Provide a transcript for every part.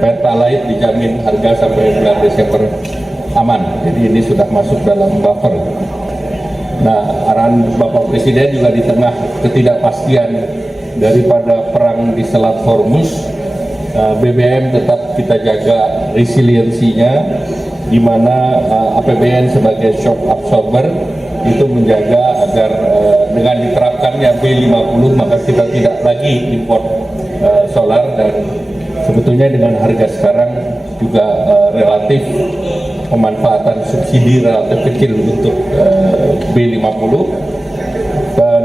Pertalite dijamin harga sampai bulan Desember aman, jadi ini sudah masuk dalam buffer. Nah, arahan Bapak Presiden juga di tengah ketidakpastian daripada perang di Selat Hormuz, BBM tetap kita jaga resiliensinya, di mana APBN sebagai shock absorber itu menjaga agar dengan diterapkannya B50 maka kita tidak lagi import solar, dan sebetulnya dengan harga sekarang juga relatif pemanfaatan subsidi relatif kecil untuk B50, dan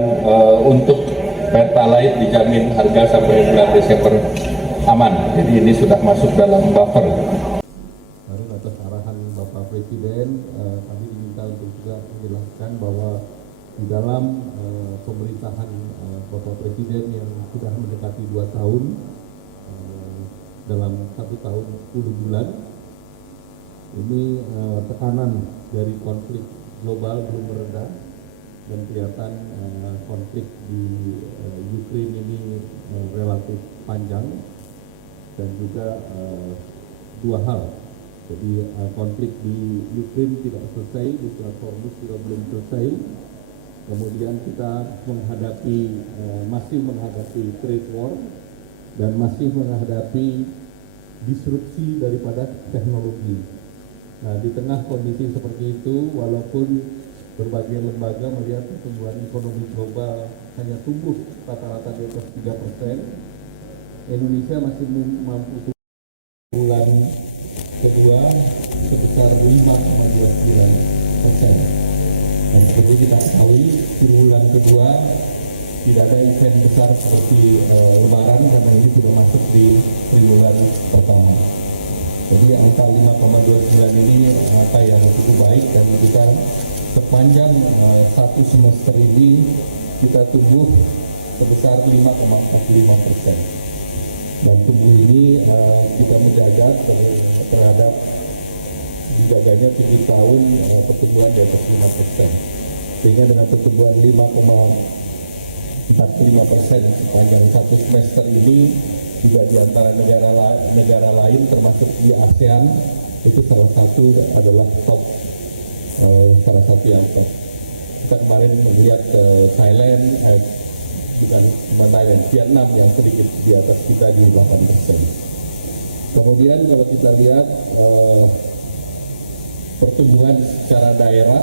untuk Pertalite dijamin harga sampai bulan Desember aman, jadi ini sudah masuk dalam buffer. Atas arahan Bapak Presiden, kami diminta untuk juga menjelaskan bahwa di dalam pemerintahan Bapak Presiden yang sudah mendekati 2 tahun, dalam 1 tahun 10 bulan, ini tekanan dari konflik global belum mereda, dan kelihatan konflik di Ukraina ini relatif panjang, dan juga 2 hal. Jadi konflik di Ukraina tidak selesai, di Selat Hormuz juga belum selesai. Kemudian kita masih menghadapi trade war, dan masih menghadapi disrupsi daripada teknologi. Nah, di tengah kondisi seperti itu, walaupun berbagai lembaga melihat pertumbuhan ekonomi global hanya tumbuh rata-rata di atas 3%, Indonesia masih mampu tumbuh bulan kedua sebesar 5,29%. Dan seperti kita ketahui, bulan kedua tidak ada event besar seperti Lebaran, karena ini sudah masuk di triwulan pertama. Jadi angka 5,29 ini angka yang cukup baik, dan kita sepanjang 1 semester ini kita tumbuh sebesar 5,45%. Dan tumbuh ini kita menjaga terhadap dijaganya 7 tahun pertumbuhan di atas 5%. Sehingga dengan pertumbuhan 5,45% sepanjang 1 semester ini, juga di antara negara lain termasuk di ASEAN, itu salah satu adalah top, salah satu yang top. Kita kemarin melihat Thailand, bukan Thailand, Vietnam yang sedikit di atas kita di 8%. Kemudian kalau kita lihat pertumbuhan secara daerah,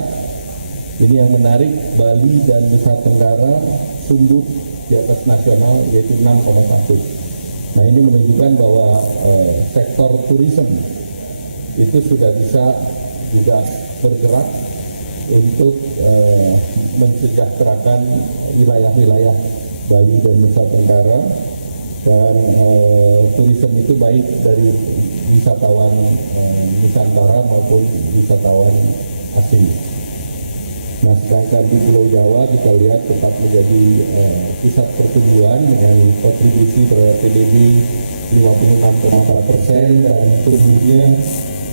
ini yang menarik, Bali dan Nusa Tenggara tumbuh di atas nasional, yaitu 6,1. Nah, ini menunjukkan bahwa sektor turisme itu sudah bisa juga bergerak untuk mensejahterakan wilayah-wilayah Bali dan Nusa Tenggara, dan turisme itu baik dari wisatawan Nusantara maupun wisatawan asing. Nah, sedangkan di Pulau Jawa kita lihat tetap menjadi pusat pertumbuhan dengan kontribusi terhadap PDB 56,4%, dan tumbuhnya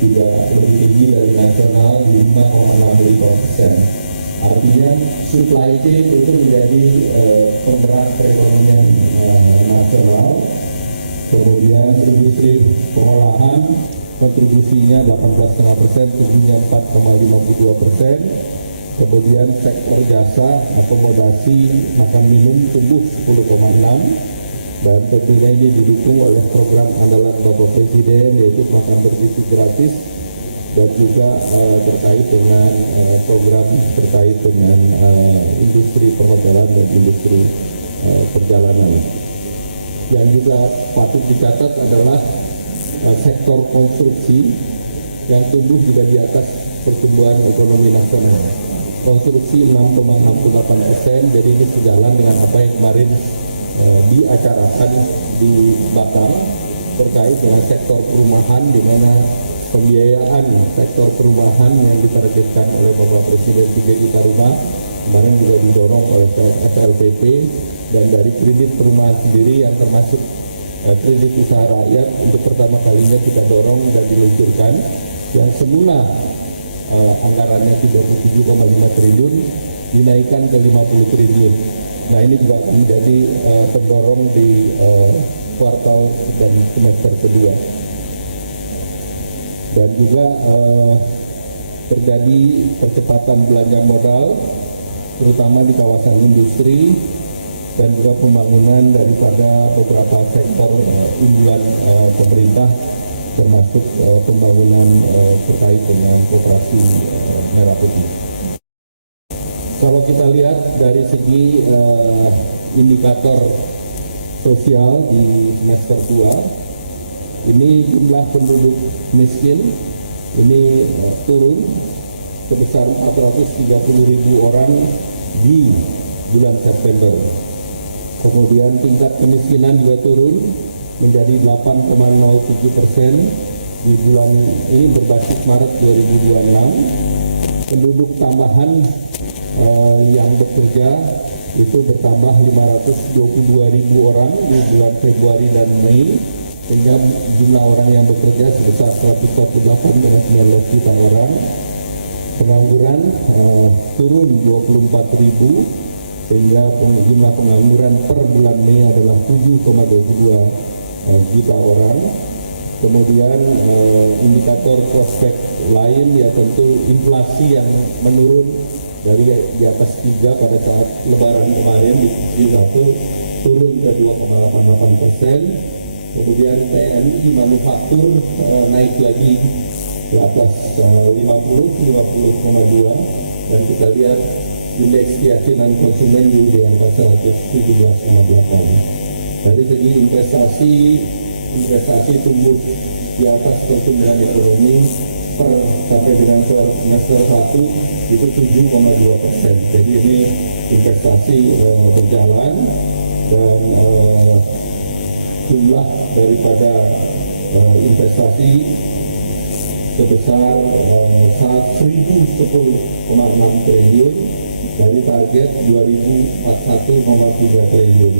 juga lebih tinggi dari nasional di 5,65%. Artinya supply chain itu menjadi penggerak perekonomian nasional. Kemudian industri pengolahan kontribusinya 18,5%, tumbuhnya 4,52%. Kemudian sektor jasa, akomodasi, makan minum tumbuh 10,6%, dan tentunya ini didukung oleh program andalan Bapak Presiden, yaitu makan bergizi gratis, dan juga terkait dengan program terkait dengan industri perhotelan dan industri perjalanan. Yang juga patut dicatat adalah sektor konstruksi yang tumbuh juga di atas pertumbuhan ekonomi nasional. Konstruksi 6,68%, jadi ini sejalan dengan apa yang kemarin diacarakan di Batam terkait dengan sektor perumahan, di mana pembiayaan sektor perumahan yang ditargetkan oleh Bapak Presiden 3 juta rumah kemarin juga didorong oleh FLPP, dan dari kredit perumahan sendiri yang termasuk kredit usaha rakyat untuk pertama kalinya kita dorong dan diluncurkan, yang semula anggarannya 37,5 triliun dinaikkan ke 50 triliun. Nah, ini juga akan menjadi pendorong di kuartal dan semester kedua. dan juga terjadi percepatan belanja modal terutama di kawasan industri dan juga pembangunan daripada beberapa sektor unggulan pemerintah termasuk pembangunan terkait dengan koperasi merah putih. Kalau kita lihat dari segi indikator sosial di semester 2, ini jumlah penduduk miskin ini turun sebesar 430.000 orang di bulan September. Kemudian tingkat kemiskinan juga turun menjadi 8,07% di bulan ini berbasis Maret 2026. Penduduk tambahan yang bekerja itu bertambah 522.000 orang di bulan Februari dan Mei, sehingga jumlah orang yang bekerja sebesar 148,19 juta orang. Pengangguran turun 24.000, sehingga jumlah pengangguran per bulan Mei adalah 7,22 juta orang. Kemudian indikator prospek lain ya tentu inflasi yang menurun dari di atas 3 pada saat Lebaran kemarin di 1 turun ke 2,88%. Kemudian PMI manufaktur naik lagi ke atas 50,2, dan kita lihat indeks keyakinan konsumen di angka 117,8. Dari segi investasi tumbuh di atas pertumbuhan ekonomi sampai dengan semester 1 itu 7,2%. Jadi ini investasi berjalan, dan jumlah daripada investasi sebesar 1.010,6 triliun dari target 2041,3 triliun.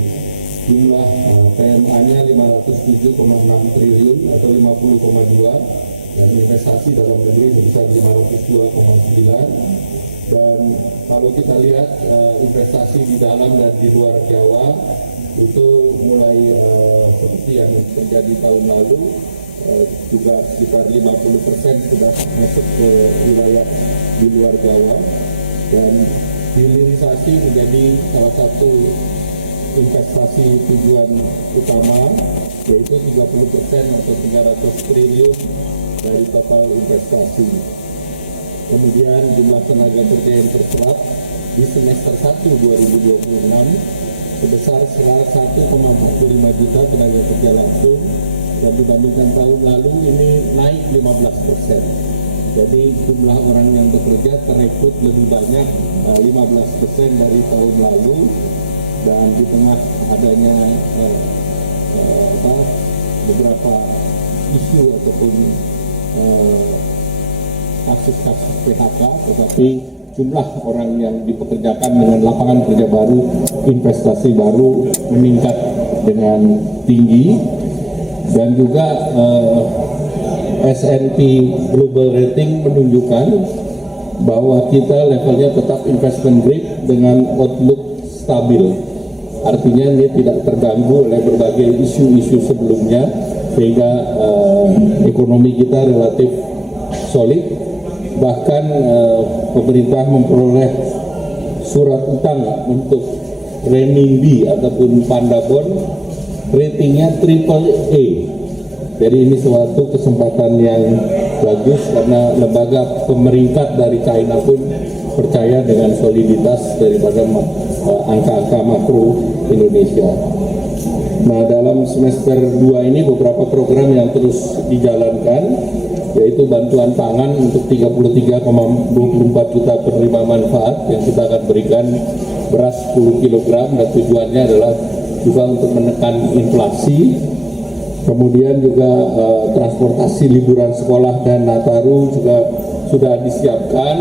Jumlah PMA-nya 507,6 triliun atau 50,2, dan investasi dalam negeri sebesar 502,9. Dan kalau kita lihat investasi di dalam dan di luar Jawa itu mulai seperti yang terjadi tahun lalu, juga sekitar 50% sudah masuk ke wilayah di luar Jawa, dan hilirisasi menjadi salah satu investasi tujuan utama, yaitu 30% atau 300 triliun dari total investasi. Kemudian jumlah tenaga kerja yang terserap di semester 1 2026 sebesar 1,45 juta tenaga kerja langsung, dan dibandingkan tahun lalu ini naik 15%. Jadi jumlah orang yang bekerja terekrut lebih banyak 15% dari tahun lalu, dan di tengah adanya beberapa isu ataupun kasus-kasus PHK, tetapi jumlah orang yang dipekerjakan dengan lapangan kerja baru, investasi baru meningkat dengan tinggi. Dan juga S&P Global Rating menunjukkan bahwa kita levelnya tetap investment grade dengan outlook stabil. Artinya ini tidak terganggu oleh berbagai isu-isu sebelumnya, sehingga ekonomi kita relatif solid. Bahkan pemerintah memperoleh surat utang untuk renminbi ataupun panda bond, ratingnya AAA. Jadi ini suatu kesempatan yang bagus, karena lembaga pemeringkat dari China pun percaya dengan soliditas daripada angka-angka makro Indonesia. Nah, dalam semester 2 ini beberapa program yang terus dijalankan, yaitu bantuan pangan untuk 33,24 juta penerima manfaat yang kita akan berikan beras 10 kg, dan tujuannya adalah juga untuk menekan inflasi. Kemudian juga transportasi liburan sekolah dan Nataru juga sudah disiapkan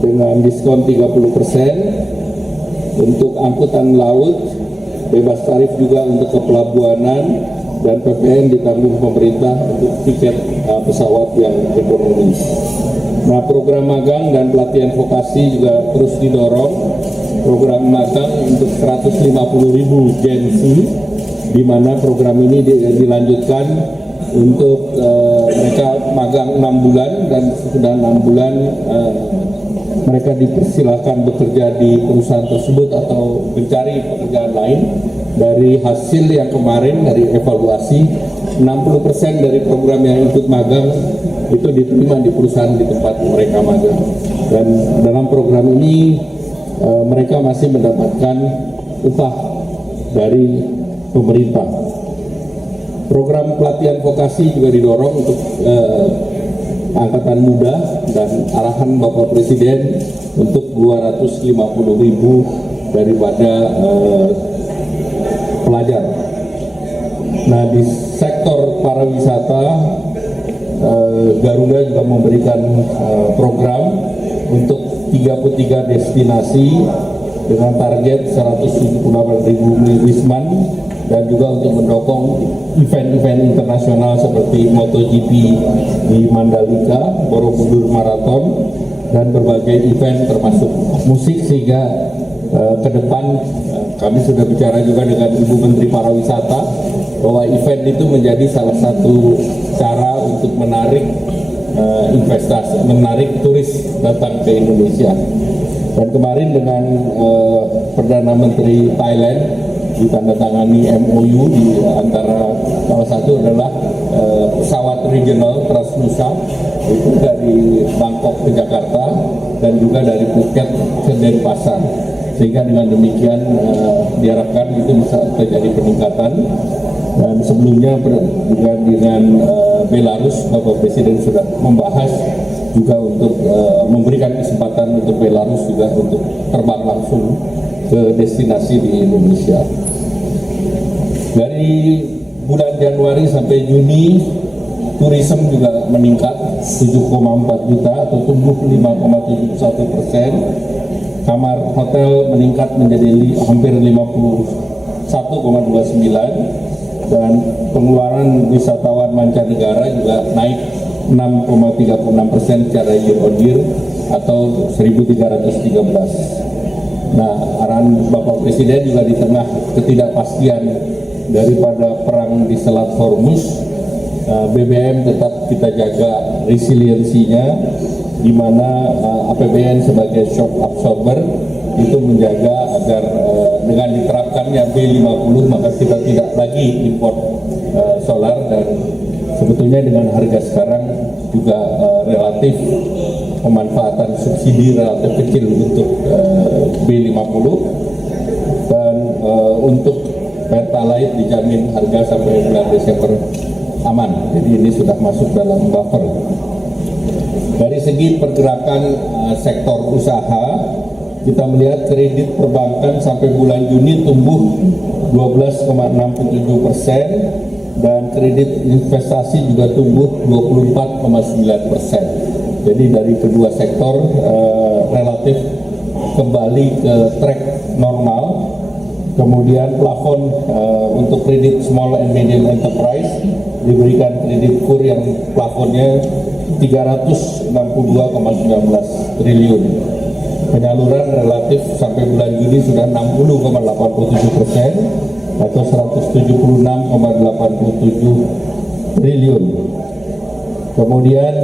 dengan diskon 30%. Untuk angkutan laut bebas tarif juga untuk kepelabuhanan, dan PPN ditanggung pemerintah untuk tiket pesawat yang ekonomi. Nah, program magang dan pelatihan vokasi juga terus didorong. Program magang untuk 150.000 Gen Z, di mana program ini dilanjutkan untuk mereka magang 6 bulan dan sudah 6 bulan mereka dipersilakan bekerja di perusahaan tersebut atau mencari pekerjaan lain. Dari hasil yang kemarin dari evaluasi, 60% dari program yang ikut magang itu diterima di perusahaan di tempat mereka magang. Dan dalam program ini mereka masih mendapatkan upah dari pemerintah. Program pelatihan vokasi juga didorong untuk angkatan muda dan arahan Bapak Presiden untuk 250.000 daripada pelajar. Nah, di sektor pariwisata, Garuda juga memberikan program untuk 33 destinasi dengan target 178.000 wisman, dan juga untuk mendukung event-event internasional seperti MotoGP di Mandalika, Borobudur Marathon, dan berbagai event termasuk musik, sehingga ke depan kami sudah bicara juga dengan Ibu Menteri Pariwisata bahwa event itu menjadi salah satu cara untuk menarik investasi, menarik turis datang ke Indonesia. Dan kemarin dengan Perdana Menteri Thailand ditandatangani MOU di antara salah satu adalah pesawat regional Transnusa itu dari Bangkok ke Jakarta dan juga dari Phuket ke Denpasar, sehingga dengan demikian diharapkan itu bisa terjadi peningkatan. Dan sebelumnya juga dengan Belarus, Bapak Presiden sudah membahas juga untuk memberikan kesempatan untuk Belarus juga untuk terbang langsung ke destinasi di Indonesia. Dari bulan Januari sampai Juni, turisme juga meningkat 7,4 juta atau tumbuh 5,71%. Kamar hotel meningkat menjadi hampir 51,29, dan pengeluaran wisatawan mancanegara juga naik 6,36% secara year on year atau 1.313. Nah, arahan Bapak Presiden juga di tengah ketidakpastian daripada perang di Selat Hormuz, BBM tetap kita jaga resiliensinya, di mana APBN sebagai shock absorber itu menjaga agar dengan diterapkannya B50 maka kita tidak lagi import solar, dan sebetulnya dengan harga sekarang juga relatif pemanfaatan subsidi relatif kecil untuk B50, dan untuk Pertalite dijamin harga sampai bulan Desember aman. Jadi ini sudah masuk dalam buffer. Dari segi pergerakan sektor usaha, kita melihat kredit perbankan sampai bulan Juni tumbuh 12,67%, dan kredit investasi juga tumbuh 24,9%. Jadi dari kedua sektor relatif kembali ke track normal. Kemudian plafon untuk kredit small and medium enterprise diberikan kredit KUR yang plafonnya 362,19 triliun. Penyaluran relatif sampai bulan Juni sudah 60,87% atau 176,87 triliun. Kemudian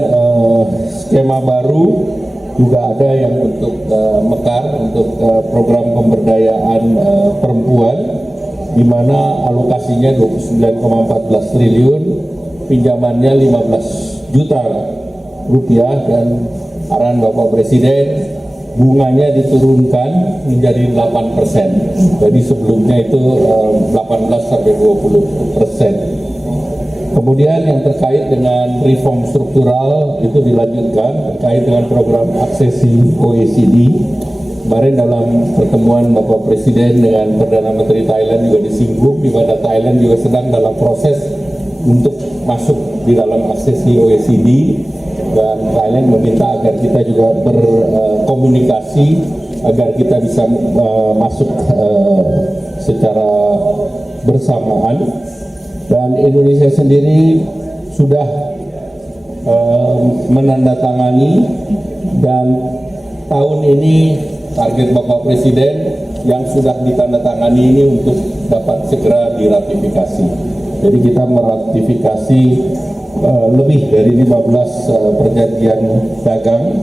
skema baru juga ada yang untuk Mekar, untuk program pemberdayaan perempuan, di mana alokasinya 29,14 triliun, pinjamannya 15 juta rupiah, dan arahan Bapak Presiden bunganya diturunkan menjadi 8%. Jadi sebelumnya itu 18-20%. Kemudian yang terkait dengan reform struktural itu dilanjutkan terkait dengan program aksesi OECD. Kemarin dalam pertemuan Bapak Presiden dengan Perdana Menteri Thailand juga disinggung, di mana Thailand juga sedang dalam proses untuk masuk di dalam aksesi OECD, dan Thailand meminta agar kita juga berkomunikasi agar kita bisa masuk secara bersamaan. Dan Indonesia sendiri sudah menandatangani, dan tahun ini target Bapak Presiden yang sudah ditandatangani ini untuk dapat segera diratifikasi. Jadi kita meratifikasi lebih dari 15 perjanjian dagang,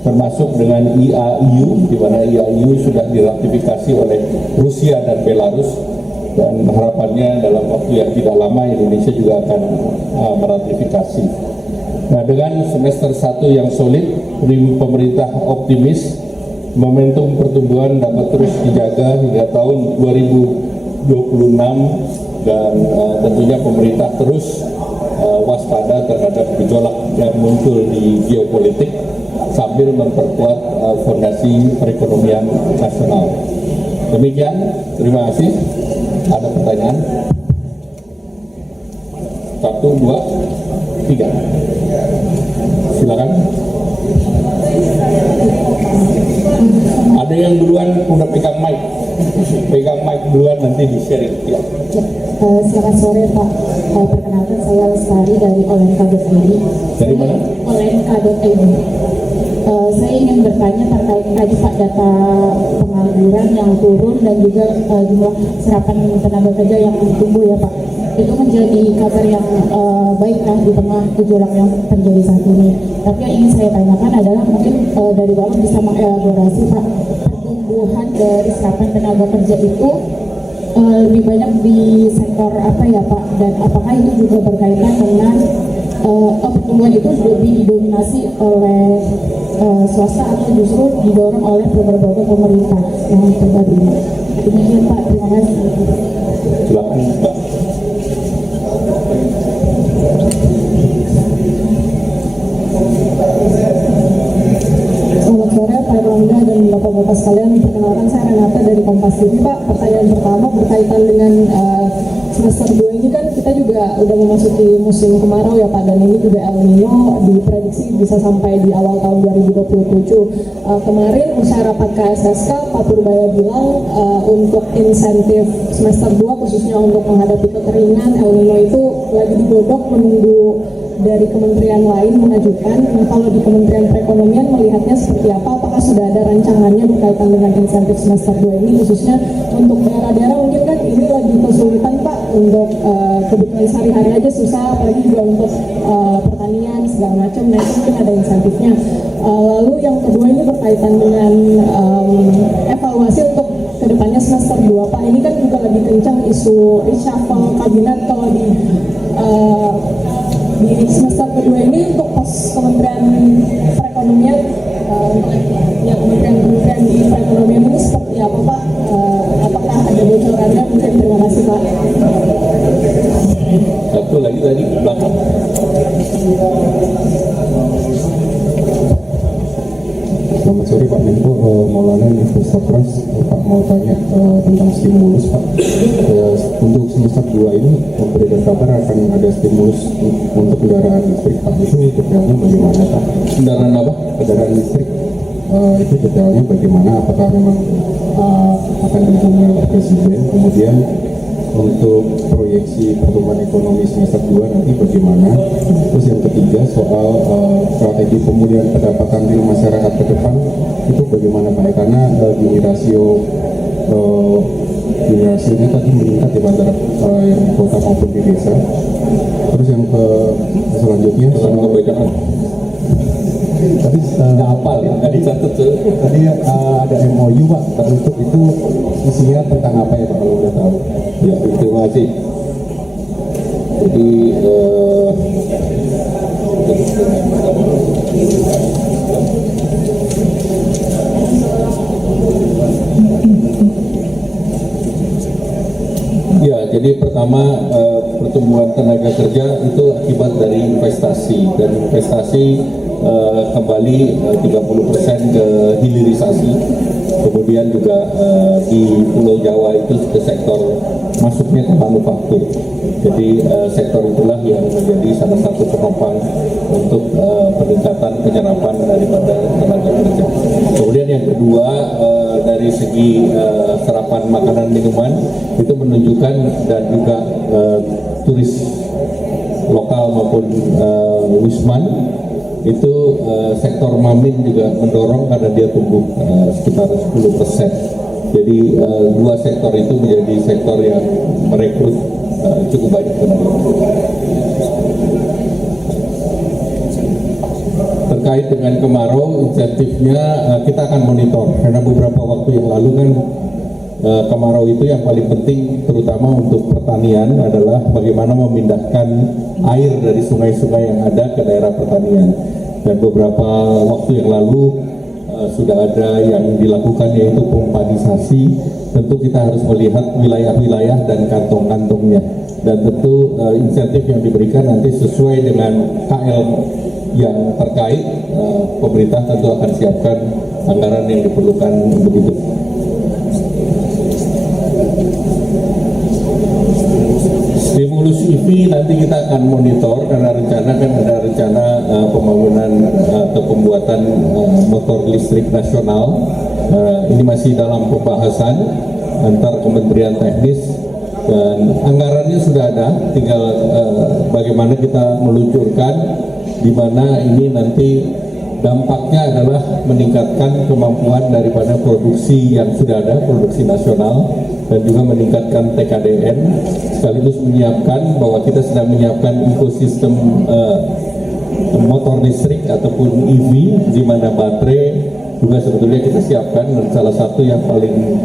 termasuk dengan IAIU, di mana IAIU sudah diratifikasi oleh Rusia dan Belarus, dan harapannya dalam waktu yang tidak lama Indonesia juga akan meratifikasi. Nah, dengan semester 1 yang solid, pemerintah optimis momentum pertumbuhan dapat terus dijaga hingga tahun 2026, dan tentunya pemerintah terus waspada terhadap gejolak yang muncul di geopolitik sambil memperkuat fondasi perekonomian nasional. Demikian, terima kasih. Ada pertanyaan? 1, 2, 3. Silakan. Ada yang duluan udah pegang mic duluan, nanti di sharing. Ya. Selamat sore Pak. Perkenalkan saya Lestari dari Olenka.id. Dari mana? Olenka.id. Saya ingin bertanya terkait tadi Pak data pengangguran yang turun dan juga jumlah serapan tenaga kerja yang tumbuh ya Pak. Itu menjadi kabar yang baik lah di tengah gejolak yang terjadi saat ini. Tapi yang ingin saya tanyakan adalah mungkin dari Bapak bisa mengelaborasi Pak, pertumbuhan dari serapan tenaga kerja itu lebih banyak di sektor apa ya Pak, dan apakah itu juga berkaitan dengan pertumbuhan itu lebih didominasi oleh swasta atau justru didorong oleh program-program pemerintah yang terbaru ini. Demikian Pak, terima kasih. Silakan Pak. Selamat sore Pak Erlangga dan Bapak-Bapak sekalian. Perkenalkan saya Renata dari Kompas TV Pak. Pertanyaan pertama berkaitan dengan semester 2 ini kan kita juga udah memasuki musim kemarau ya Pak, dan ini juga El Nino diprediksi bisa sampai di awal tahun 2027. Kemarin usaha rapat KSSK Pak Purbaya bilang untuk insentif semester 2 khususnya untuk menghadapi kekeringan El Nino itu lagi digodok menunggu dari kementerian lain mengajukan. Nah, kalau di Kementerian Perekonomian melihatnya seperti apa? Apakah sudah ada rancangannya berkaitan dengan insentif semester 2 ini, khususnya untuk daerah-daerah mungkin kan ini lagi kesulitan Pak untuk kebutuhan sehari-hari aja susah, apalagi juga untuk pertanian segala macam. Nah, itu mungkin ada insentifnya. Lalu yang kedua ini berkaitan dengan evaluasi untuk kedepannya semester 2 Pak. Ini kan juga lagi kencang isu reshuffle kabinet. Kalau di semester kedua ini untuk pos Kementerian Perekonomian, kementerian di perekonomian ini seperti apa Pak? Apakah ada bocorannya? Mungkin terima kasih Pak. Satu lagi tadi belakang. Selamat sore Pak Menko, Maulana Universitas Pras. Pak mau tanya tentang stimulus Pak. Untuk semester 2 ini beredar kabar akan ada stimulus untuk kendaraan listrik Pak. Itu detailnya bagaimana Pak? Kendaraan apa? Kendaraan listrik itu detailnya bagaimana? Apakah memang akan diumumkan oleh Presiden? Kemudian untuk proyeksi pertumbuhan ekonomi semester 2 nanti bagaimana? Terus yang ketiga soal strategi pemulihan pendapatan real masyarakat ke depan itu bagaimana Pak? Karena gini rasionya tadi meningkat di antara yang di kota maupun di desa. Terus yang selanjutnya Dalam kebaikan. tadi Apa ya? Tadi catat tadi ada MOU Pak, tertutup itu isinya tentang apa ya Pak kalau udah tahu? Ya, terima kasih. Jadi ya, jadi pertama pertumbuhan tenaga kerja itu akibat dari investasi, dan investasi kembali 30% ke hilirisasi. Kemudian juga di Pulau Jawa itu ke sektor masuknya ke manufaktur. Jadi sektor itulah yang menjadi salah satu penopang untuk peningkatan penyerapan daripada tenaga kerja. Kemudian yang kedua, dari segi serapan makanan minuman itu menunjukkan, dan juga turis lokal maupun wisman itu sektor mamin juga mendorong karena dia tumbuh sekitar 10%. Jadi dua sektor itu menjadi sektor yang merekrut cukup banyak tenaga. Terkait dengan kemarau, insentifnya kita akan monitor karena beberapa waktu yang lalu kan kemarau itu yang paling penting terutama untuk pertanian adalah bagaimana memindahkan air dari sungai-sungai yang ada ke daerah pertanian. Dan beberapa waktu yang lalu sudah ada yang dilakukan yaitu pompanisasi. Tentu kita harus melihat wilayah-wilayah dan kantong-kantongnya, dan tentu insentif yang diberikan nanti sesuai dengan KL yang terkait. Pemerintah tentu akan siapkan anggaran yang diperlukan untuk itu. Stimulus EV nanti kita akan monitor karena ada rencana pembangunan atau pembuatan motor listrik nasional. Ini masih dalam pembahasan antar kementerian teknis dan anggarannya sudah ada, tinggal bagaimana kita meluncurkan, di mana ini nanti dampaknya adalah meningkatkan kemampuan daripada produksi yang sudah ada, produksi nasional, dan juga meningkatkan TKDN, sekaligus menyiapkan bahwa kita sedang menyiapkan ekosistem motor listrik ataupun EV, di mana baterai juga sebetulnya kita siapkan, dan salah satu yang paling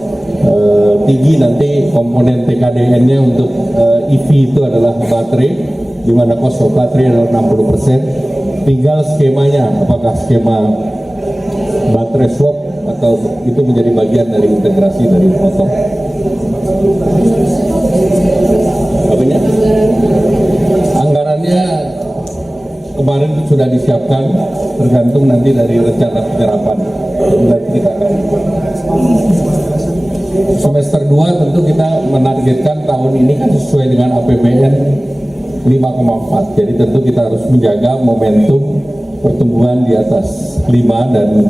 tinggi nanti komponen TKDN-nya untuk EV itu adalah baterai, di mana cost of baterai adalah 60%. Tinggal skemanya, apakah skema baterai swap atau itu menjadi bagian dari integrasi dari motor. Apanya? Anggarannya kemarin sudah disiapkan, tergantung nanti dari rencana penyerapan. Nanti kita akan semester 2 tentu kita menargetkan tahun ini kan sesuai dengan APBN 5,4. Jadi tentu kita harus menjaga momentum pertumbuhan di atas 5, dan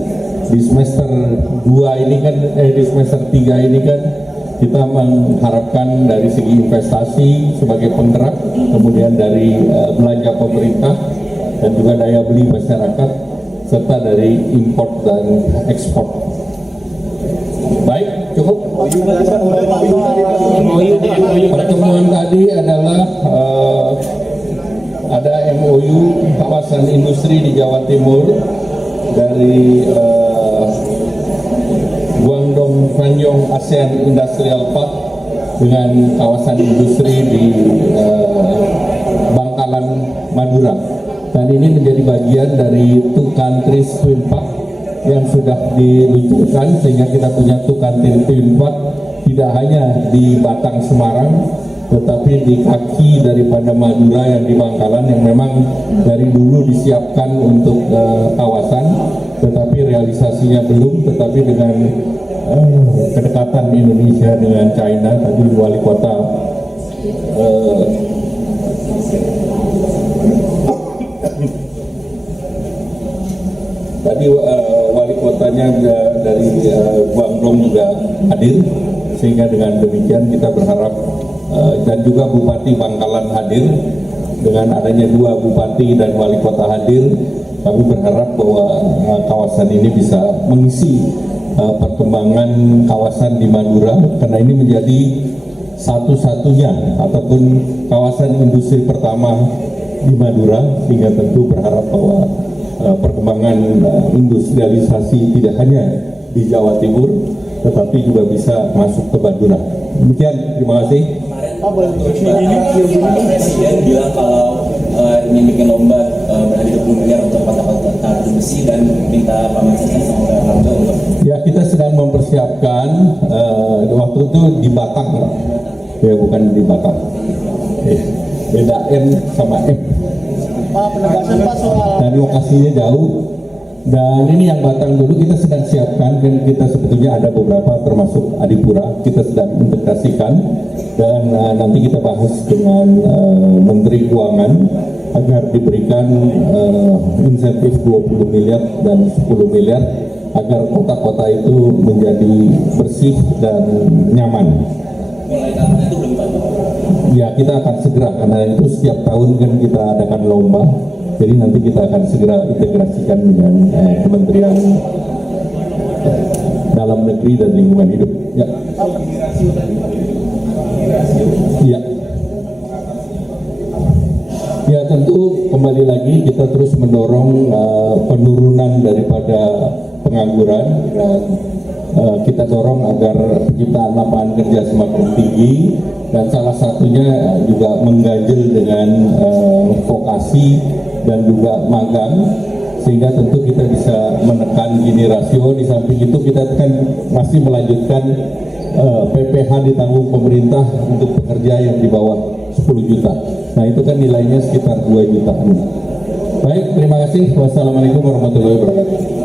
di semester 2 ini kan di semester 3 ini kan kita mengharapkan dari segi investasi sebagai penggerak, kemudian dari belanja pemerintah dan juga daya beli masyarakat, serta dari import dan ekspor. Baik, cukup. Pertemuan tadi adalah ada MOU kawasan industri di Jawa Timur dari Guangdong Fanyong ASEAN Industrial Park dengan kawasan industri di Bangkalan, Madura. Dan ini menjadi bagian dari Two Countries Twin Park yang sudah diluncurkan, sehingga kita punya Two Countries Twin Park tidak hanya di Batang, Semarang, tetapi di kaki daripada Madura yang di Bangkalan, yang memang dari dulu disiapkan untuk kawasan, tetapi realisasinya belum. Tetapi dengan kedekatan Indonesia dengan China, tadi wali kota wali kotanya dari Guangdong juga hadir, sehingga dengan demikian kita berharap dan juga Bupati Bangkalan hadir. Dengan adanya 2 bupati dan wali kota hadir, kami berharap bahwa kawasan ini bisa mengisi perkembangan kawasan di Madura, karena ini menjadi satu-satunya ataupun kawasan industri pertama di Madura, sehingga tentu berharap bahwa perkembangan industrialisasi tidak hanya di Jawa Timur, tetapi juga bisa masuk ke Madura. Demikian, terima kasih. Presiden bilang kalau ingin bikin lomba berhadi 20 miliar untuk kota-kota besi, dan minta Pak Menteri sampai Harjo untuk. Ya, kita sedang mempersiapkan waktu itu di Batang, ya bukan di Batang. Beda N sama M. Pak, penegasan Pak soal. Dan lokasinya jauh. Dan ini yang Batang dulu kita sedang siapkan, dan kita sebetulnya ada beberapa termasuk Adipura kita sedang integrasikan, dan nanti kita bahas dengan Menteri Keuangan agar diberikan insentif 20 miliar dan 10 miliar agar kota-kota itu menjadi bersih dan nyaman. Mulai kapan itu belum tahu. Ya, kita akan segera, karena itu setiap tahun kan kita adakan lomba. Jadi nanti kita akan segera integrasikan dengan Kementerian Dalam Negeri dan Lingkungan Hidup. Ya. Ya. kembali lagi kita terus mendorong penurunan daripada pengangguran dan kita dorong agar penciptaan lapangan kerja semakin tinggi dan salah satunya juga mengganjel dengan vokasi dan juga magang sehingga tentu kita bisa menekan gini rasio. Di samping itu kita kan masih melanjutkan PPh ditanggung pemerintah untuk pekerja yang di bawah 10 juta. Nah itu kan nilainya sekitar 2 jutaan. Baik, terima kasih. Wassalamualaikum warahmatullahi wabarakatuh.